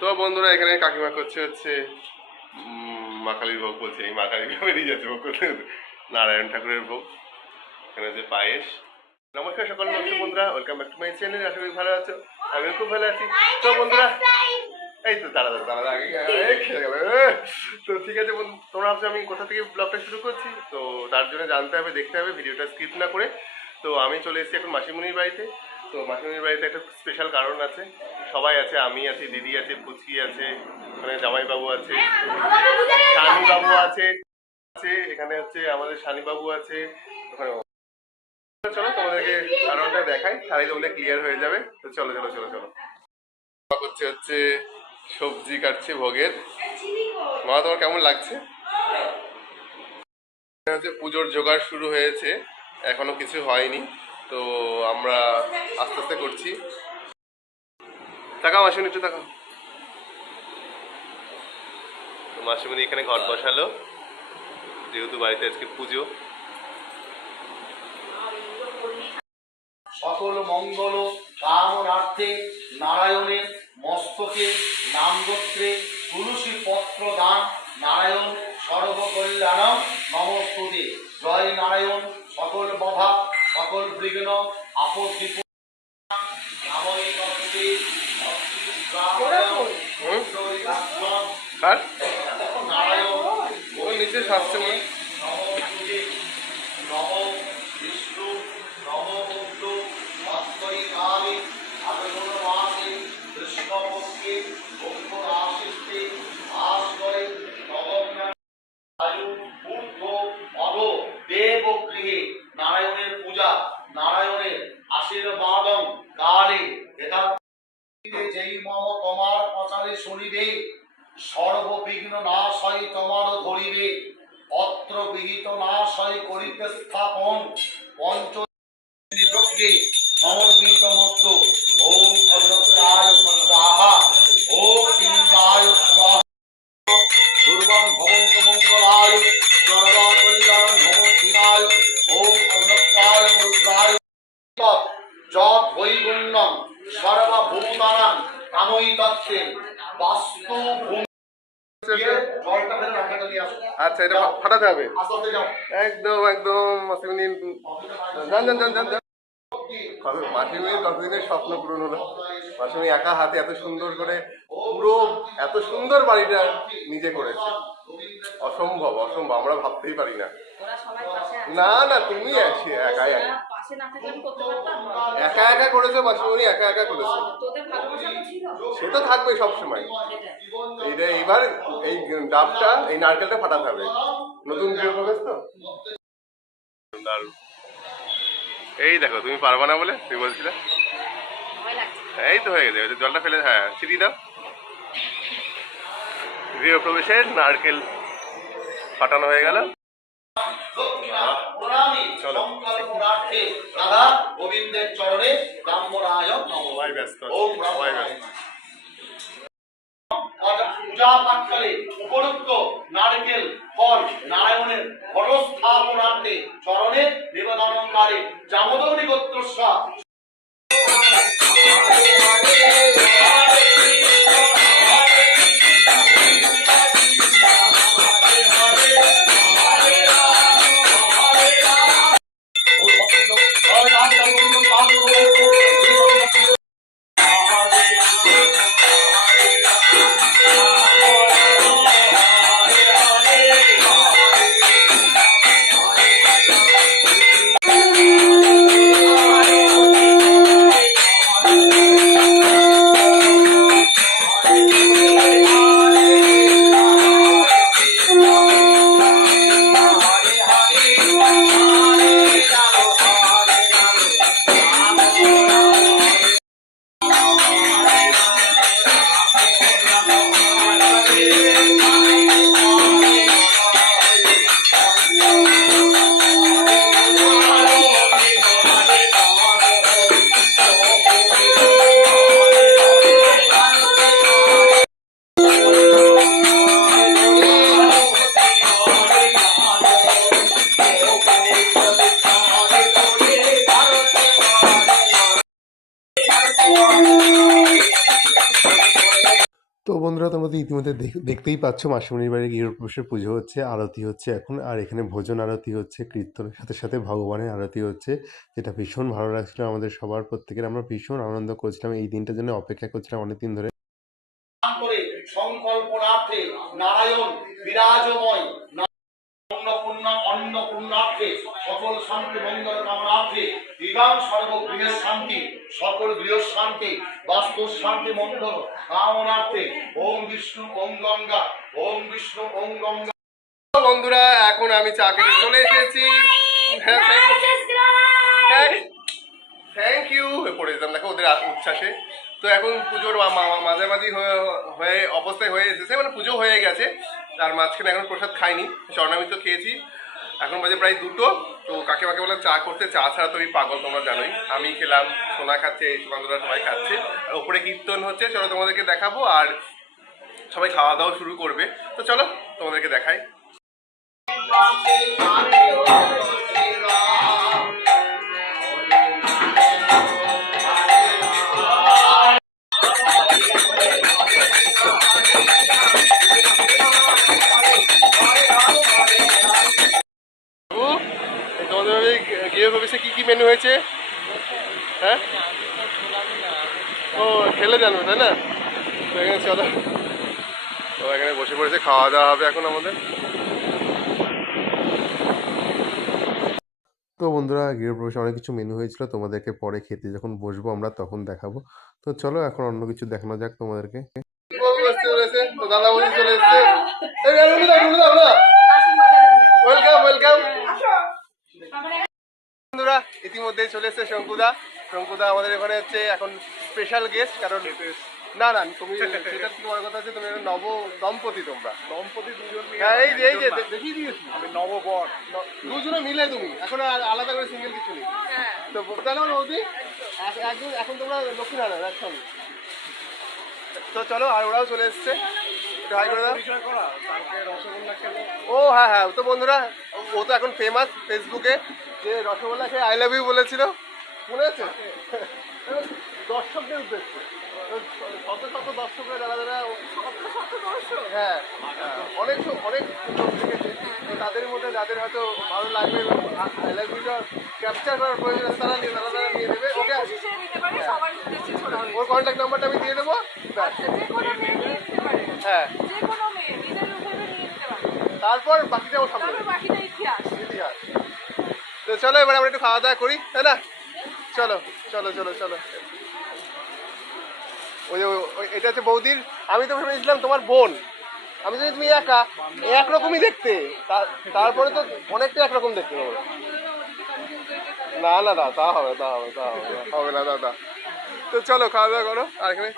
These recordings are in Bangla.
তো বন্ধুরা এখানে কাকিমা করছে হচ্ছে মা কালীর ভোগ, বলছে এই মা কালীর বেরিয়ে যাচ্ছে ভোগ করতে, নারায়ণ ঠাকুরের ভোগ। এখানে হচ্ছে পায়েস। নমস্কার সকল দর্শক বন্ধুরা, welcome back to my channel. আশা করি ভালো আছো, আমিও খুব ভালো আছি। তো বন্ধুরা এই তো তারা আগে খেয়ে গেল। তো ঠিক আছে তোমরা ভাবছো আমি কোথা থেকে ব্লগটা শুরু করছি, তো তার জন্য জানতে হবে, দেখতে হবে, ভিডিওটা স্কিপ না করে। তো আমি চলে এসেছি এখন মাসিমণির বাড়িতে। তো মাসিমণির বাড়িতে একটা স্পেশাল কারণ আছে, সবাই আছে, আমি আছি, দিদি আছে, পুচকি আছে, মানে জামাইবাবু আছে, শানিবাবু আছে, এখানে হচ্ছে আমাদের শানিবাবু আছে। ওখানে চলো তোমাদেরকে কারণটা দেখাই, তাহলে তোমাদের ক্লিয়ার হয়ে যাবে। তো চলো চলো চলো চলো। করছে হচ্ছে সবজি কাটছে ভোগের। মা তোমার কেমন লাগছে? হচ্ছে পুজোর জোগাড় শুরু হয়েছে, এখনো কিছু হয়নি, তো আমরা আস্তে আস্তে করছি। তাকাও মাসিমণি, একটু তাকাও। মাসিমণি এখানে ঘর বসালো, যেহেতু বাড়িতে আজকে পুজো। সকল মঙ্গল কামনার্থে নারায়ণের মস্তকে নামগোত্রে তুলসী পত্র দান নারায়ণ সর্বকল্যাণম নমস্তুতে। জয় নারায়ণ সকল বাধা সকল বিঘ্ন আপদ বিপদ নারায়ণ নিচে শাস্ত্রে নারায়ণের পূজা নারায়ণের আশীর্বাদ কালে যেই মম তোমার প্রচারে শুনিবে সর্ববিঘ্ন নাশ হয় তোমার ধরিবে অত্র বিহিত নাশ হয় করিতে স্থাপন পঞ্চ যজ্ঞে সমর্পিত মত্ত ওম অগ্নপ্রায় স্বাহা ওম ইন্দ্রায় স্বাহা দুর্গম ভবন্ত মঙ্গলায় সর্বকল্যাণ ভবন্তিনায় ওম অগ্নপ্রায় রুদ্রায় যৎ বৈগুণ্যম সর্বভূতানাং কাময়ী তত্ত্বে বাস্তু ভূমি। আচ্ছা, এটা ফাটাতে হবে একদম একদম। মাসিমণির যান যান যান যান যান। মাসিমণির কতদিনের স্বপ্ন পূরণ হলো। মাসিমণি একা হাতে এত সুন্দর করে পুরো এত সুন্দর বাড়িটা নিজে করেছে। অসম্ভব অসম্ভব, আমরা ভাবতেই পারি না। না না, তুমি একাই একা একা করেছো মাসিমণি, একা একা করেছো। সে তো থাকবে সবসময়। এইবার এই ডাবটা, এই নারকেলটা ফাটাতে হবে, নতুন গৃহপ্রবেশ তো। এই দেখো, তুমি পারবা না বলে তুমি বলছিলে। এই তো হয়ে গেছে, জলটা ফেলে, হ্যাঁ ছিটি দাও। গৃহপ্রবেশের নারকেল ফাটানো হয়ে গেল। চলো রাধা গোবিন্দের চরণে ব্রাহ্মণায় নমঃ। ব্যস্ত ওম সবাই ব্যস্ত। পূজা পাঠকালে উপরুক্ত নারকেল ফল নারায়ণের ঘটস্থাপনার্থে চরণে নিবেদনকারে জামদগ্নি গোত্রস্য বন্ধুরা তোমরা তো ইতিমধ্যে দেখতেই পাচ্ছ মাসিমণির বাড়ি গৃহপ্রবেশের পুজো হচ্ছে, আরতি হচ্ছে এখন, আর এখানে ভোজন আরতি হচ্ছে, কীর্তনের সাথে সাথে ভগবানের আরতি হচ্ছে, যেটা ভীষণ ভালো লাগছিল আমাদের সবার প্রত্যেকের। আমরা ভীষণ আনন্দ করছিলাম, এই দিনটার জন্য অপেক্ষা করছিলাম অনেকদিন ধরে। করে সংকল্পনার্থে নারায়ণ বিরাজময় অন্নপূর্ণার্থে সকল শান্তি মঙ্গল কামনার্থে দিগাং সর্বগৃহের শান্তি সকল গৃহ শান্তি বাস্তু শান্তি মঙ্গল কামনার্থে ওম বিষ্ণু ওম গঙ্গা ওম বিষ্ণু ওম গঙ্গা। বন্ধুরা এখন আমি চা খেতে চলে এসেছি। থ্যাংক ইউ পড়ে যেতাম দেখো ওদের উচ্ছ্বাসে। তো এখন পুজোর মাঝামাঝি হয়ে অবস্থায় হয়ে এসেছে, মানে পুজো হয়ে গেছে, আর মাঝখানে এখন প্রসাদ খাইনি, স্বর্ণামিত খেয়েছি। এখন বাজে প্রায় 2টো। তো কাকে বললাম চা করতে, চা ছাড়া তো আমি পাগল, তোমরা জানোই। আমি খেলাম, সোনা খাচ্ছে, এই বান্ধবরা সবাই খাচ্ছে, আর ওপরে কীর্তন হচ্ছে। চলো তোমাদেরকে দেখাবো, আর সবাই খাওয়া দাওয়া শুরু করবে। তো চলো তোমাদেরকে দেখাই। তোমাদের গৃহপ্রবেশে কি কি মেনু হয়েছে? হ্যাঁ, ও খেলে জানবে তাই না? তো এখানে চলো, তো এখানে বসে পড়েছে, খাওয়া দাওয়া হবে এখন আমাদের। তো বন্ধুরা গৃহপ্রবেশে অনেক কিছু মেনু হয়েছিল, তোমাদেরকে পরে খেতে যখন বসবো আমরা তখন দেখাবো। তো চলো এখন অন্য কিছু দেখানো যাক তোমাদেরকে। দাদা বলি চলে এসছে। Welcome welcome. বন্ধুরা ইতিমধ্যেই চলে এসছে শঙ্কুদা। শঙ্কুদা আমাদের এখানে হচ্ছে এখন স্পেশাল গেস্ট, কারণ না তুমি সেটা তোমার কথা আছে, তুমি নব দম্পতি, তোমরা দম্পতি দুজন মিলে। হ্যাঁ, এই যে দেখিয়ে দিয়েছি আমি নববর। দুজনে মিলে, তুমি এখন আর আলাদা করে সিঙ্গেল কিছু নেই। তো তাহলে আমার বৌদি একদম এখন তোমরা লক্ষ্মীনারায়ণ একসঙ্গে। তো চলো, আর ওরাও চলে এসছে, একটু হাই করে দাও। পরিচয় করা, কালকে রসগোল্লা খেলো। ও হ্যাঁ, তো বন্ধুরা ও তো এখন ফেমাস ফেসবুকে, যে রসগোল্লা খেয়ে আই লাভ ইউ বলেছিল, মনে আছে? দর্শকদের উদ্দেশ্যে, শত দর্শকরা যারা হ্যাঁ, অনেক লোক দেখেছে। তো তাদের মধ্যে যাদের হয়তো ভালো লাগবে, আই লাভ ইউটা ক্যাপচার করার প্রয়োজন আছে, তারা নিয়ে নেবে। ওকে, ওর কন্ট্যাক্ট নাম্বারটা আমি দিয়ে দেবো। হ্যাঁ, তারপর বাকিটা ও সামনে ইতিহাস। তো চলো এবার আমরা একটু খাওয়া দাওয়া করি, তাই না? চলো চলো চলো চলো। ওই এটা হচ্ছে বৌদির। আমি তো ভেবেছিলাম তোমার বোন, আমি জানি তুমি একা একরকমই দেখতে, তারপরে তো অনেকটা একরকম দেখতে পাবো। না তা হবে না দাদা। তো চলো খাওয়া দাওয়া করো। আর এখানে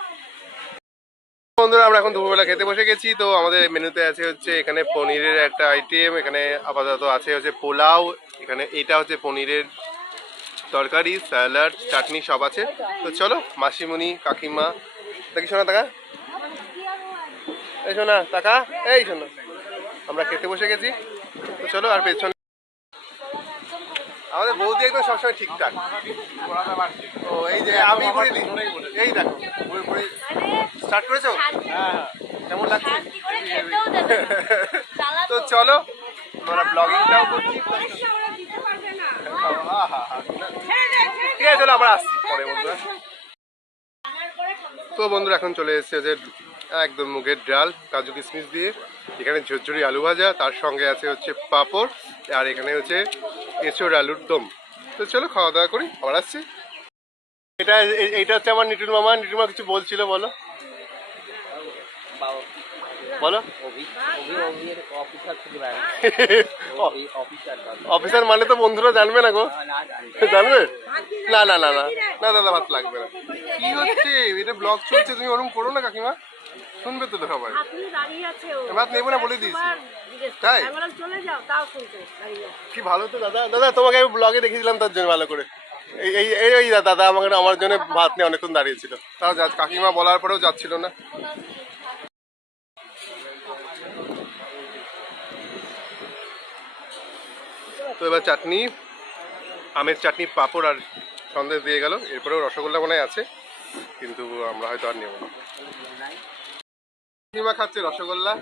বন্ধুরা আমরা এখন দুপুরবেলা খেতে বসে গেছি। তো আমাদের মেনুতে আছে হচ্ছে এখানে পনিরের একটা আইটেম, এখানে আপাতত আছে হচ্ছে পোলাও, এখানে এটা হচ্ছে পনিরের তরকারি, স্যালাড, চাটনি সব আছে। তো চলো মাসিমণি কাকিমা, দেখি শোনা টাকা, এই শোনা টাকা, এই শোনো, আমরা খেতে বসে গেছি। তো চলো, আর পেছনে আমাদের বৌদি একদম সবসময় ঠিকঠাক। ও এই যে আমি ঘুরে দিই, এই দেখো ঘুরে স্টার্ট করেছো? কেমন লাগছে? তো চলো আমরা ব্লগিংটাও করছি। ঠিক আছে, চলো আবার আসছি পরে বন্ধুরা। তো বন্ধুরা এখন চলে এসেছে যে একদম মুগের ডাল কাজু কিশমিশ দিয়ে, এখানে ঝরঝরি আলু ভাজা, তার সঙ্গে আছে হচ্ছে পাঁপড়, আর এখানে হচ্ছে এঁচোড় আলুর দম। তো চলো খাওয়া দাওয়া করি, আবার আসছি। এইটা হচ্ছে আমার নিটুর মামা। নিটুর মা কিছু বলছিল, বলো বলো। অফিসার মানে তো বন্ধুরা জানবে না গো, জানবে না না না না না দাদা, ভাত লাগবে না। কি হচ্ছে এটা, ব্লগ চলছে, তুমি ওরকম করো না কাকিমা, শুনবে তো সবাই। ভাত নেবো না বলে দিয়েছি, তাই কি ভালো তো দাদা। দাদা তোমাকে আমি ব্লগে দেখিয়েছিলাম, তার জন্য ভালো করে। এই দাদা আমাকে আমার জন্য ভাত নিয়ে অনেকক্ষণ দাঁড়িয়েছিল, তাও কাকিমা বলার পরেও যাচ্ছিল না। তো এবার চাটনি, আমের চাটনি, পাঁপড় আর সন্দেশ দিয়ে গেল। এরপরেও রসগোল্লা মনে আছে, কিন্তু আমরা হয়তো আর নেব না। কাকিমা খাচ্ছে রসগোল্লা।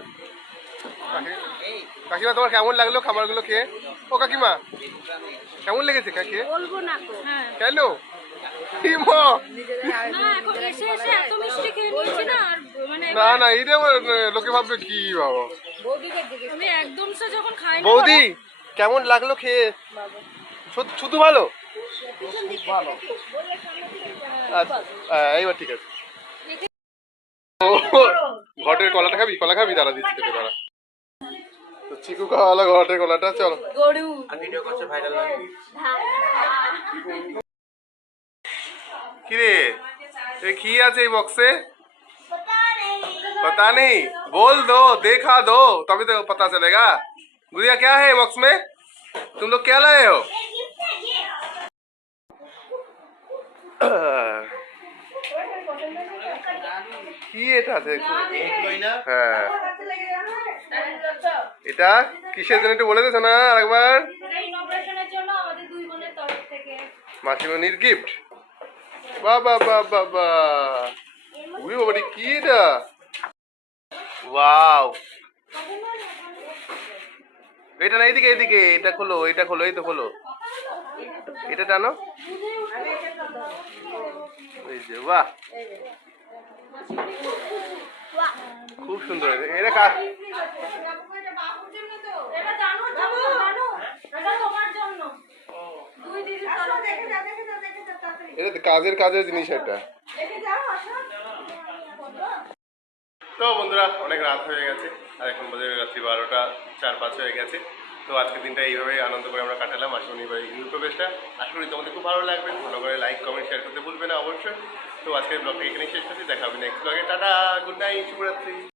কাকিমা তোমার কেমন লাগলো খাবারগুলো খেয়ে? ও কাকিমা কেমন লেগেছে খেয়ে? বলবো না তো। হ্যাঁ। কেন? কি মা? না এখন এসে এসে এত মিষ্টি খেয়ে নিয়েছি না আর মানে না না এইটা লোকে ভাববে কি বাবা। আমি একদম সে যখন খাই না বৌদি কেমন লাগলো খেয়ে? শুধু ভালো? আচ্ছা এইবার ঠিক আছে। ও, ঘটের কলাটা খাবি? কলা খাবি? দাঁড়া দিচ্ছি তোকে, দাঁড়া। তো চিকু খাওয়ালা ঘটের কলাটা, চলো। গরু কিরে ये की আছে এই বক্সে? पता नहीं, बोल दो, देखा दो तभी तो पता चलेगा। गुड़िया क्या है बॉक्स में? तुम लोग क्या लाए हो? কি এটা দেখো? হ্যাঁ এটা কিসের জন্য একটু বলে দিছো না আরেকবার? ইনগ্রেশনের জন্য আমাদের দুই বোনের তরফ থেকে মাসিমণির গিফট। বাবা বাবা বাবা, উই বাবা কি এটা? ওয়াও, এটা না এদিকে এদিকে, এটা খোলো, এটা খোলো, এই তো খোলো, এটা টানো, এই যে বাহ খুব সুন্দর। এটা কার? এটা জানো জানো জানো এটা তোমার জন্য দুই দিদির তরফ থেকে এটা তো কাজের জিনিস এটা। তো বন্ধুরা অনেক রাত হয়ে গেছে আর এখন বাজে রাত্রি 12টা 4-5 হয়ে গেছে। তো আজকের দিনটা এইভাবে আনন্দ করে আমরা কাটালাম মাসিমণির বাড়ির গৃহপ্রবেশটা। আশা করি তোমাদের খুব ভালো লাগবে। ভালো করে লাইক কমেন্ট শেয়ার করতে ভুলবে না অবশ্যই। তো আজকের ব্লগটা এখানেই শেষ করছি, দেখা হবে নেক্সট ব্লগে। টাটা, গুড নাইট, শুভরাত্রি।